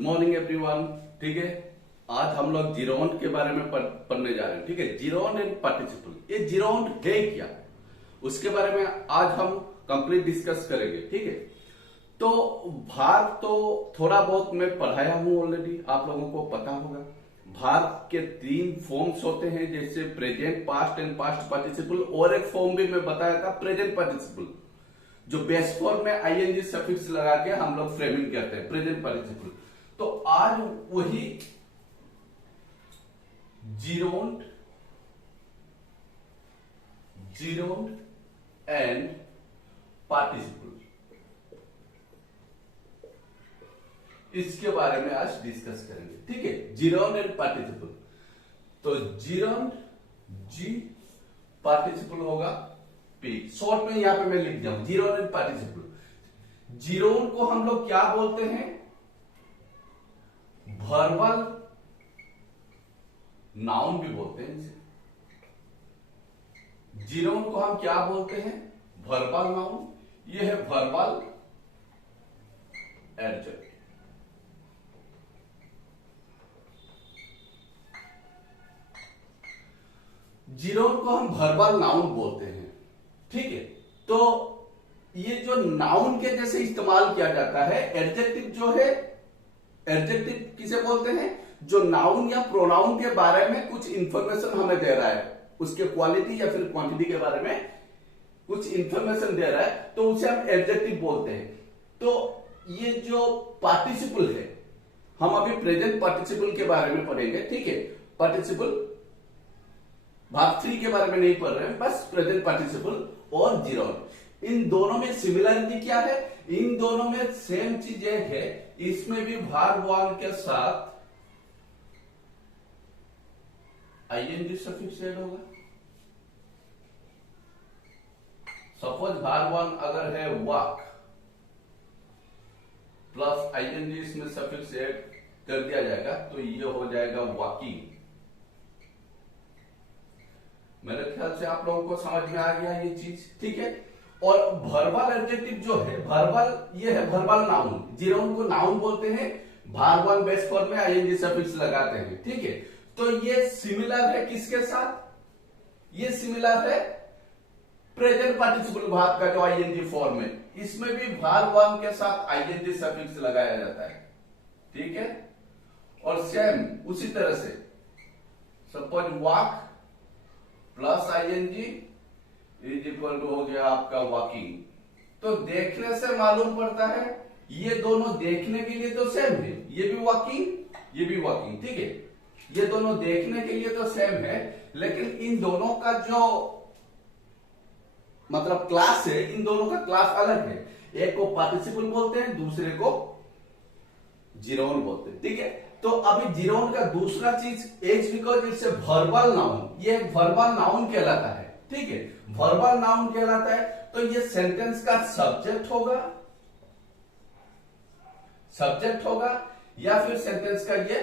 Morning everyone. ठीक है, आज हम लोग जीरोंड के बारे में पढ़ने जा रहे हैं। ठीक है, जीरोंड एंड पार्टिसिपल, ये जीरोंड है क्या, उसके बारे में आज हम कंप्लीट डिस्कस करेंगे। ठीक है, तो भार तो थोड़ा बहुत मैं पढ़ाया हूं ऑलरेडी, आप लोगों को पता होगा। भार के 3 फॉर्म्स होते हैं, जैसे present, past and past participle, और एक फॉर्म भी मैं बताया था प्रेजेंट पार्टिसिपल, जो बेस फॉर्म में आईएनजी सफिक्स लगा के हम लोग फ्रेमिंग करते हैं, प्रेजेंट पार्टिसिपल। तो आज वही जीरोंड एंड पार्टिसिपल, इसके बारे में आज डिस्कस करेंगे। ठीक है, जीरोंड एंड पार्टिसिपल। तो जीरोंड जी, पार्टिसिपल होगा पी। शॉर्ट में यहां पे मैं लिख दिया हूं जीरोंड एंड पार्टिसिपल। जीरोंड को हम लोग क्या बोलते हैं? वर्बल नाउन भी बोलते हैं इसे। जीरोंड को हम क्या बोलते हैं? Verbal noun. ये है वर्बल एडजेक्टिव। जीरोंड को हम वर्बल नाउन बोलते हैं। ठीक है, तो ये जो नाउन के जैसे इस्तेमाल किया जाता है, एडजेक्टिव जो है, एडजेक्टिव किसे बोलते हैं? जो नाउन या प्रोनाउन के बारे में कुछ इंफॉर्मेशन हमें दे रहा है, उसके क्वालिटी या फिर क्वांटिटी के बारे में कुछ इंफॉर्मेशन दे रहा है, तो उसे हम एडजेक्टिव बोलते हैं। तो ये जो पार्टिसिपल है, हम अभी प्रेजेंट पार्टिसिपल के बारे में पढ़ेंगे। ठीक है, पार्टिसिपल भाग 3 के बारे में नहीं पढ़ रहे हैं, बस प्रेजेंट पार्टिसिपल और जीरोंड। इन दोनों में सिमिलरिटी क्या है? इन दोनों में सेम चीजें है। इसमें भी भाग 1 के साथ आईएनजी सफिक्स ऐड होगा। सपोज भाग 1 अगर है वॉक प्लस आईएनजी, इसमें सफिक्स ऐड कर दिया जाएगा, तो ये हो जाएगा वॉकिंग। मेरे ख्याल से आप लोगों को समझ में आ गया ये चीज। ठीक है, और वर्बल एडजेक्टिव जो है, वर्बल, ये है वर्बल नाउन। जीरोंड को नाउन बोलते हैं, भाग 1 बेस फॉर्म में आईएनजी सफिक्स लगाते हैं। ठीक है, तो ये सिमिलर है किसके साथ? ये सिमिलर है प्रेजेंट पार्टिसिपल भाग का जो आईएनजी फॉर्म है, इसमें भी भाग 1 के साथ आईएनजी सफिक्स लगाया जाता है। ठीक है, और सेम उसी तरह से suppose walk plus ING is equal to हो गया आपका वॉकिंग। तो देखने से मालूम पड़ता है ये दोनों देखने के लिए तो सेम है, ये भी वॉकिंग, ये भी वॉकिंग। ठीक है, ये दोनों देखने के लिए तो सेम है, लेकिन इन दोनों का जो मतलब क्लास है, इन दोनों का क्लास अलग है। एक को पार्टिसिपल बोलते हैं, दूसरे को जीरोंड बोलते हैं। ठीक है, तो अभी जीरोंड का दूसरा चीज as, because it's a verbal noun, ये वर्बल नाउन कहलाता है। ठीक है, वर्बल नाउन कहलाता है, तो ये सेंटेंस का सब्जेक्ट होगा या फिर सेंटेंस का ये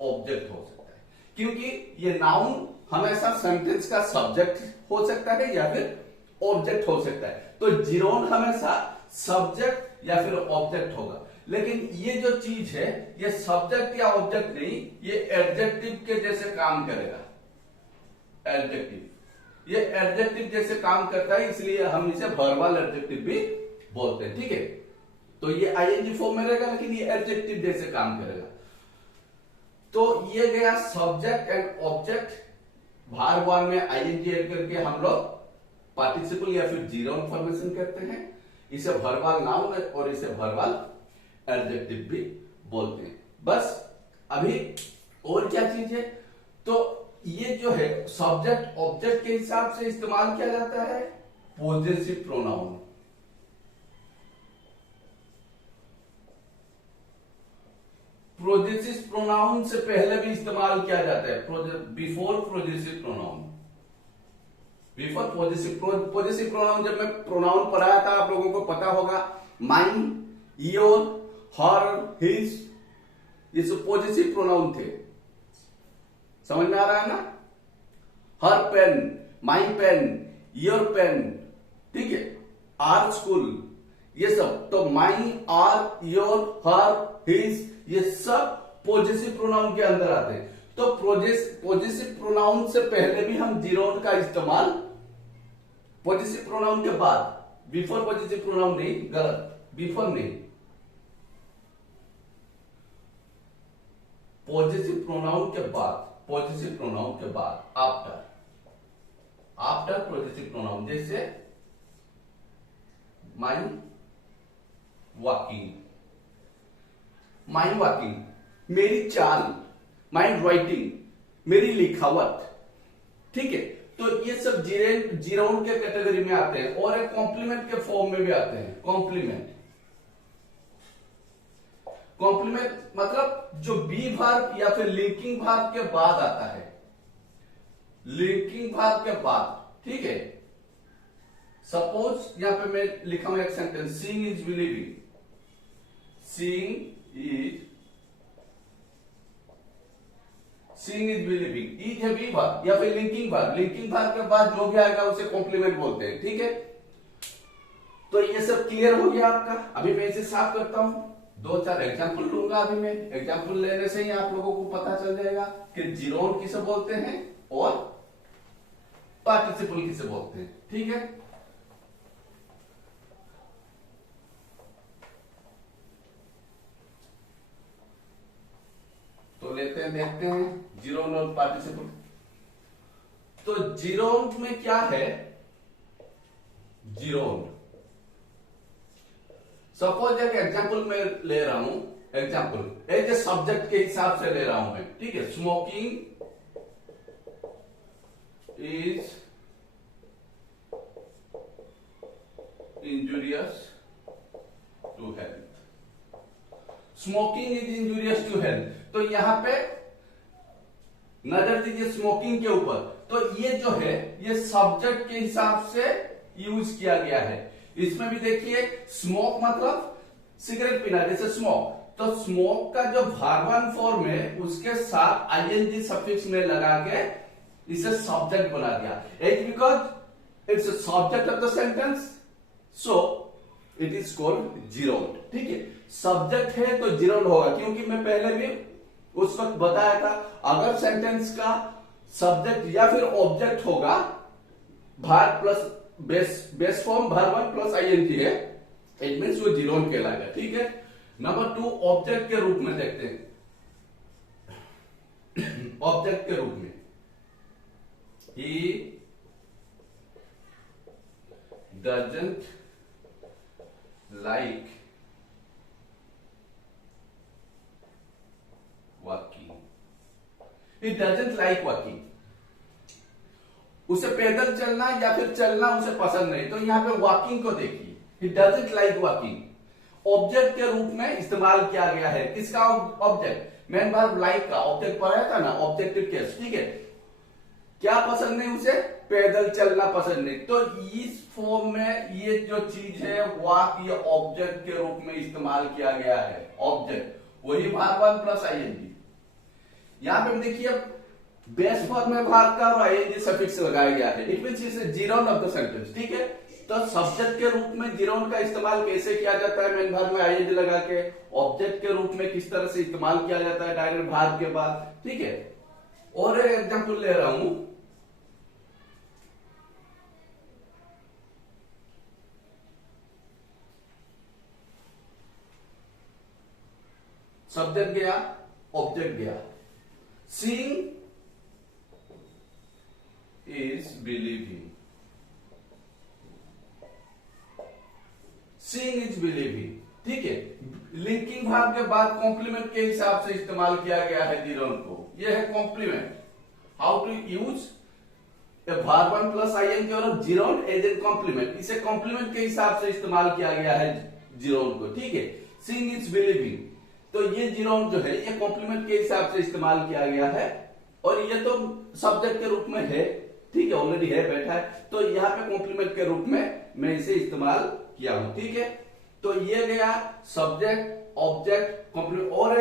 ऑब्जेक्ट हो सकता है, क्योंकि ये नाउन हमेशा सेंटेंस का सब्जेक्ट हो सकता है या फिर ऑब्जेक्ट हो सकता है। तो जीरोंड हमेशा सब्जेक्ट या फिर ऑब्जेक्ट होगा, लेकिन ये जो चीज है, ये सब्जेक्ट या ऑब्जेक्ट नहीं, ये एडजेक्टिव के जैसे काम करेगा। एडजेक्टिव, ये एडजेक्टिव जैसे काम करता है, इसलिए हम इसे वर्बल एडजेक्टिव भी बोलते हैं। ठीक है, तो ये आईएनजी फॉर्म में रहेगा, लेकिन ये एडजेक्टिव जैसे काम करेगा। तो ये गया सब्जेक्ट एंड ऑब्जेक्ट। भाग 1 में आईएनजी ऐड करके हम लोग पार्टिसिपल या फिर जीरोंड फॉर्मेशन करते हैं। इसे वर्बल नाउन और इसे वर्बल एडजेक्टिव भी बोलते हैं। बस अभी और क्या चीज है? तो ये जो है सब्जेक्ट ऑब्जेक्ट के हिसाब से इस्तेमाल किया जाता है पॉजेसिव प्रोनाउन। प्रोजेसिव प्रोनाउन से पहले भी इस्तेमाल किया जाता है, before possessive pronoun. Before possessive pronoun, जब मैं प्रोनाउन पढ़ाया था आप लोगों को पता होगा, माइन, योर, हर, हिज, ये सब पॉजेसिव प्रोनाउन थे। समझ में आ रहा है ना? Her pen, my pen, your pen. ठीक है, आर स्कूल, ये सब, तो my, our, your, her, his, ये सब पॉजेसिव प्रोनाउन के अंदर आते हैं। तो पॉजेसिव प्रोनाउन से पहले भी हम जीरोन का इस्तेमाल, पॉजेसिव प्रोनाउन के बाद, बिफोर पॉजेसिव प्रोनाउन नहीं, गलत, बिफोर नहीं, पॉजेसिव प्रोनाउन के बाद, पॉजेसिव प्रोनाउन के बाद, आफ्टर, आफ्टर पॉजेसिव प्रोनाउन, जैसे माई वॉकिंग, माई वॉकिंग, मेरी चाल, माई राइटिंग, मेरी लिखावट, ठीक है। तो ये सब जीरोन के कैटेगरी में आते हैं और एक कॉम्प्लीमेंट के फॉर्म में भी आते हैं। कॉम्प्लीमेंट, कॉम्प्लीमेंट मतलब जो बी वर्ब या फिर लिंकिंग वर्ब के बाद आता है, लिंकिंग वर्ब के बाद, ठीक है। सपोज यहां पे मैं लिखा हूं एक sentence, seeing is believing, seeing is believing, is है बी वर्ब या फिर लिंकिंग वर्ब, लिंकिंग वर्ब के बाद जो भी आएगा उसे कॉम्प्लीमेंट बोलते हैं, ठीक है। तो ये सब क्लियर हो गया आपका। अभी मैं इसे साफ करता हूं, दो चार एग्जाम्पल लूंगा। अभी मैं एग्जाम्पल लेने से ही आप लोगों को पता चल जाएगा कि जीरोन किसे बोलते हैं और पार्टिसिपल किसे बोलते हैं, ठीक है। तो लेते हैं, देखते हैं जीरोन और पार्टिसिपल। तो जीरोन में क्या है, जीरोन, सपोज एक एग्जाम्पल मैं ले रहा हूं, एग्जाम्पल एज ए सब्जेक्ट के हिसाब से ले रहा हूं मैं, ठीक है। Smoking is injurious to health, smoking is injurious to health. तो यहां पे नजर दीजिए स्मोकिंग के ऊपर, तो ये जो है ये सब्जेक्ट के हिसाब से यूज किया गया है। इसमें भी देखिए स्मोक मतलब सिगरेट पीना, जैसे स्मोक, तो स्मोक का जो वर्ब फॉर्म है उसके साथ आईएनजी सफिक्स में लगा के इसे सब्जेक्ट बना दिया। It because it's a subject of the sentence, so it is called gerund, ठीक है। सब्जेक्ट है तो जीरोन होगा, क्योंकि मैं पहले भी उस वक्त बताया था, अगर सेंटेंस का सब्जेक्ट या फिर ऑब्जेक्ट होगा, verb plus base form verb one plus ING है, इट मींस वो जीरोन कहलाएगा, ठीक है। नंबर टू, ऑब्जेक्ट के रूप में देखते हैं। ऑब्जेक्ट के रूप में he doesn't like walking, he doesn't like walking, उसे पैदल चलना या फिर चलना उसे पसंद नहीं। तो यहां पे वॉकिंग को देखिए, he doesn't like walking, object के रूप में इस्तेमाल किया गया है। किसका ऑब्जेक्ट, मेन वर्ब लाइक का ऑब्जेक्ट पढ़ाया था ना, ऑब्जेक्टिव केस, ठीक है। क्या पसंद नहीं उसे, पैदल चलना पसंद नहीं। तो इस फॉर्म में ये जो चीज है वॉक, ये ऑब्जेक्ट के रूप में इस्तेमाल किया गया है, ऑब्जेक्ट, वही वर्ब वन प्लस आईएनजी। यहां पे देखिए बेस फॉर्म में वर्ब का और आईएनजी सफिक्स लगाया गया है, it means is gerund of the sentence, ठीक है। तो सब्जेक्ट के रूप में जीरोन का इस्तेमाल कैसे किया जाता है, मेन वर्ब में आईएनजी लगा के। ऑब्जेक्ट के रूप में किस तरह से इस्तेमाल किया जाता है डायरेक्ट वर्ब के बाद, ठीक है। और एक एग्जांपल ले रहा हूं, सब्जेक्ट गया, ऑब्जेक्ट गया, seeing is believing, seeing is believing, ठीक है। लिंकिंग वर्ब के बाद कॉम्प्लीमेंट के हिसाब से इस्तेमाल किया गया है जीरोन को, यह है complement. How to use a verb one plus ING और जीरोन एज ए कॉम्प्लीमेंट, इसे कॉम्प्लीमेंट के हिसाब से इस्तेमाल किया गया है जीरोन को, ठीक है। सीइंग इज बिलीविंग, तो ये जीरोन जो है ये कॉम्प्लीमेंट के हिसाब से इस्तेमाल किया गया है, और ये तो सब्जेक्ट के रूप में है, ठीक है, ऑलरेडी है, बैठा है। तो यहां पे कॉम्प्लीमेंट के रूप में मैं इसे इस्तेमाल किया हूं, ठीक है। तो ये गया सब्जेक्ट, ऑब्जेक्ट, कॉम्प्लीमेंट। और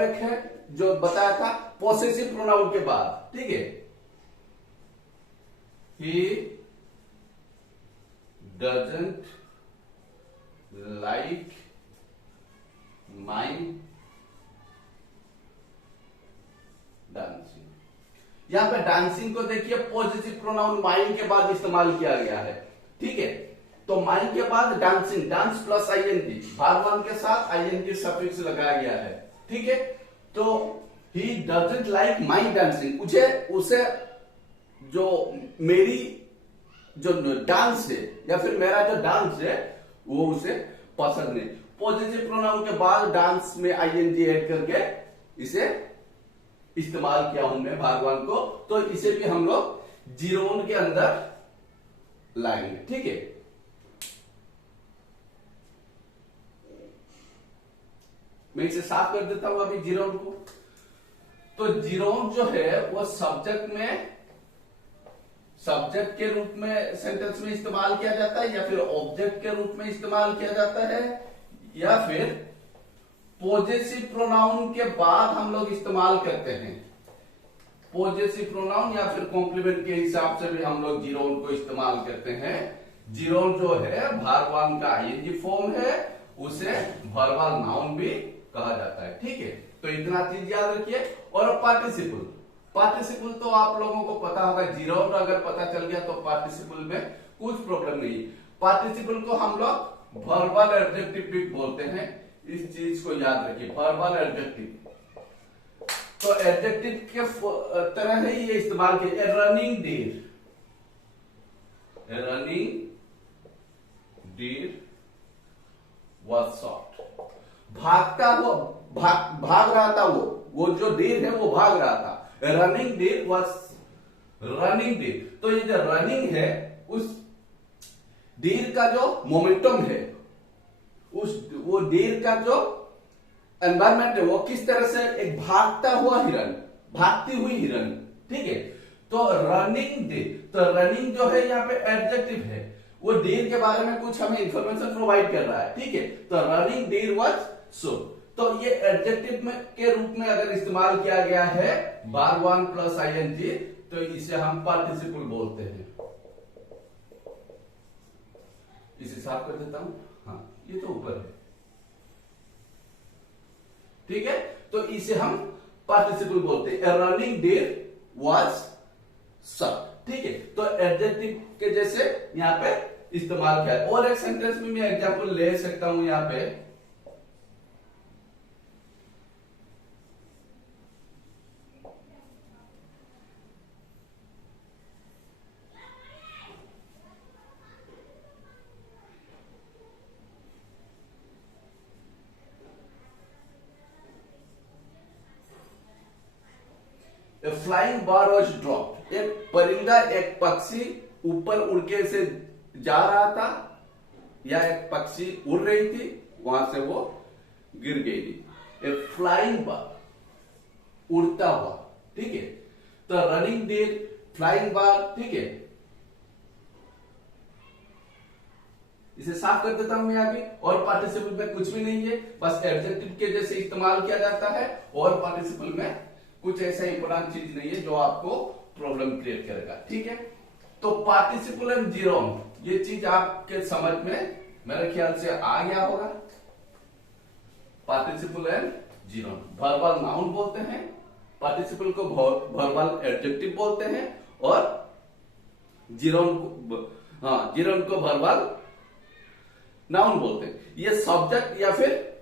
एक है जो बताया था पॉसेसिव प्रोनाउन के बाद, ठीक है। ही doesn't like my dancing। यहां पे डांसिंग को देखिए पॉजिटिव प्रोनाउन माइंड के बाद इस्तेमाल किया गया है, ठीक है। तो माइंड के बाद डांसिंग, डांस प्लस आईएनजी, भाग वन के साथ आईएनजी सफिक्स लगाया गया है, ठीक है। तो he doesn't like my dancing, उसे जो मेरी जो डांस है या फिर मेरा जो डांस है वो उसे पसंद नहीं। पॉजिटिव प्रोनाउन के बाद डांस में आईएनजी ऐड करके इसे इस्तेमाल किया हूं मैं भागवान को, तो इसे भी हम लोग जीरोन के अंदर लाएंगे, ठीक है। मैं इसे साफ कर देता हूं अभी जीरोन को। तो जीरोन जो है वो सब्जेक्ट के रूप में सेंटेंस में इस्तेमाल किया जाता है, या फिर ऑब्जेक्ट के रूप में इस्तेमाल किया जाता है, या फिर पॉजेसिव प्रोनाउन के बाद हम लोग इस्तेमाल करते हैं। पॉजेसिव प्रोनाउन या फिर कॉम्प्लीमेंट के हिसाब से भी हम लोग जीरोन को इस्तेमाल करते हैं। जीरोन जो है भागवान का आईएनजी फॉर्म है, उसे वर्बल नाउन भी कहा जाता है, ठीक है। तो इतना चीज याद रखिए। और पार्टिसिपल तो आप लोगों को पता होगा, जीरोन अगर पता चल गया तो पार्टिसिपल में कुछ प्रॉब्लम नहीं। पार्टिसिपल को हम लोग वर्बल एडजेक्टिव भी बोलते हैं, इस चीज को याद रखिए, वर्बल एडजेक्टिव। तो एडजेक्टिव के तरह ही ये इस्तेमाल किया। रनिंग डीर वाज शॉट, भागता वो भाग रहा था, वो जो डीर है वो भाग रहा था। Running deer was running deer, तो ये जो रनिंग है उस डीर का जो मोमेंटम है, वो डीर का जो एनवायरमेंट है वो किस तरह से एक भागता हुआ हिरन, भागती हुई हिरन, ठीक है। तो रनिंग डीर, तो रनिंग जो है यहाँ पे एडजेक्टिव है, वो डीर के बारे में कुछ हमें इंफॉर्मेशन प्रोवाइड कर रहा है, ठीक है। तो रनिंग डीर वाज सो, तो ये एडजेक्टिव के रूप में अगर इस्तेमाल किया गया है भागवान प्लस आईएनजी, तो इसे हम पार्टिसिपल बोलते हैं। इसे साफ कर देता हूं, हाँ ये तो ऊपर है, ठीक है। तो इसे हम पार्टिसिपल बोलते हैं। रनिंग डीर वाज शॉट, ठीक है। तो एडजेक्टिव के जैसे यहां पे इस्तेमाल किया है। और एक सेंटेंस में मैं एग्जांपल ले सकता हूं यहां पे, फ्लाइंग बर्ड वाज ड्रॉप्ड, एक परिंदा, एक पक्षी ऊपर उड़ के से जा रहा था, या एक पक्षी उड़ रही थी, वहां से वो गिर गई थी। ए फ्लाइंग बर्ड, उड़ता हुआ, ठीक है। तो रनिंग डीर, फ्लाइंग बर्ड, ठीक है। इसे साफ कर देता हूं मैं आगे। और पार्टिसिपल में कुछ भी नहीं है, बस एडजेक्टिव के जैसे इस्तेमाल किया जाता है। और पार्टिसिपल में कुछ ऐसा इंपॉर्टेंट चीज नहीं है जो आपको प्रॉब्लम क्रिएट करेगा, ठीक है। तो पार्टिसिपल एंड जीरोन, ये चीज आपके समझ में मेरे ख्याल से आ गया होगा। पार्टिसिपल एंड जीरोन, वर्बल नाउन बोलते हैं, पार्टिसिपल को वर्बल एडजेक्टिव बोलते हैं, और जीरोन को वर्बल नाउन बोलते हैं। ये सब्जेक्ट या फिर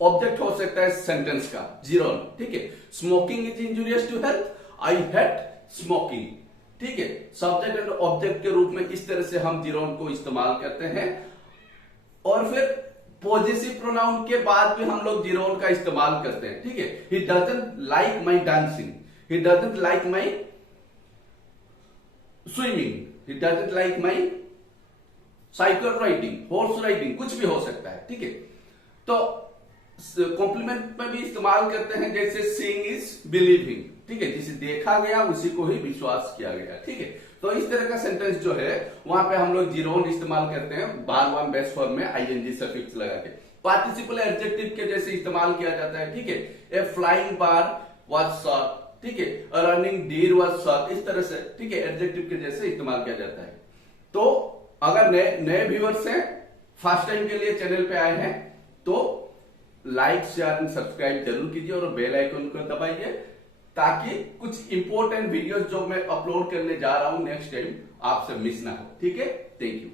ऑब्जेक्ट हो सकता है सेंटेंस का, जीरोन, ठीक है। Smoking is injurious to health, I hate smoking, ठीक है। सब्जेक्ट एंड ऑब्जेक्ट के रूप में इस तरह से हम जीरोन को इस्तेमाल करते हैं। और फिर पॉजेसिव प्रोनाउन के बाद भी हम लोग जीरोन का इस्तेमाल करते हैं, ठीक है। He doesn't like my dancing, he doesn't like my swimming, he doesn't like my cycle riding, horse riding, कुछ भी हो सकता है, ठीक है। तो कॉम्प्लीमेंट में भी इस्तेमाल करते हैं, जैसे सीइंग इज बिलीविंग, ठीक है। जिसे देखा गया उसी को ही विश्वास किया गया, ठीक है। तो इस तरह का सेंटेंस जो है वहां पे हम लोग जीरोन इस्तेमाल करते हैं, भागवान बेस फॉर्म में आईएनजी सफिक्स लगा के। पार्टिसिपल एडजेक्टिव के जैसे इस्तेमाल किया जाता है, ठीक है। ए फ्लाइंग बर्ड वाज शॉट, ठीक है। रनिंग डीर वाज शॉट, इस तरह से, ठीक है, एडजेक्टिव के जैसे इस्तेमाल किया जाता है। तो अगर नए व्यूअर्स हैं, फर्स्ट टाइम के लिए चैनल पे आए हैं, तो लाइक शेयर एंड सब्सक्राइब जरूर कीजिए और बेल आइकन को दबाइए, ताकि कुछ इंपॉर्टेंट वीडियोस जो मैं अपलोड करने जा रहा हूं नेक्स्ट टाइम आपसे मिस ना हो। ठीक है, थैंक यू।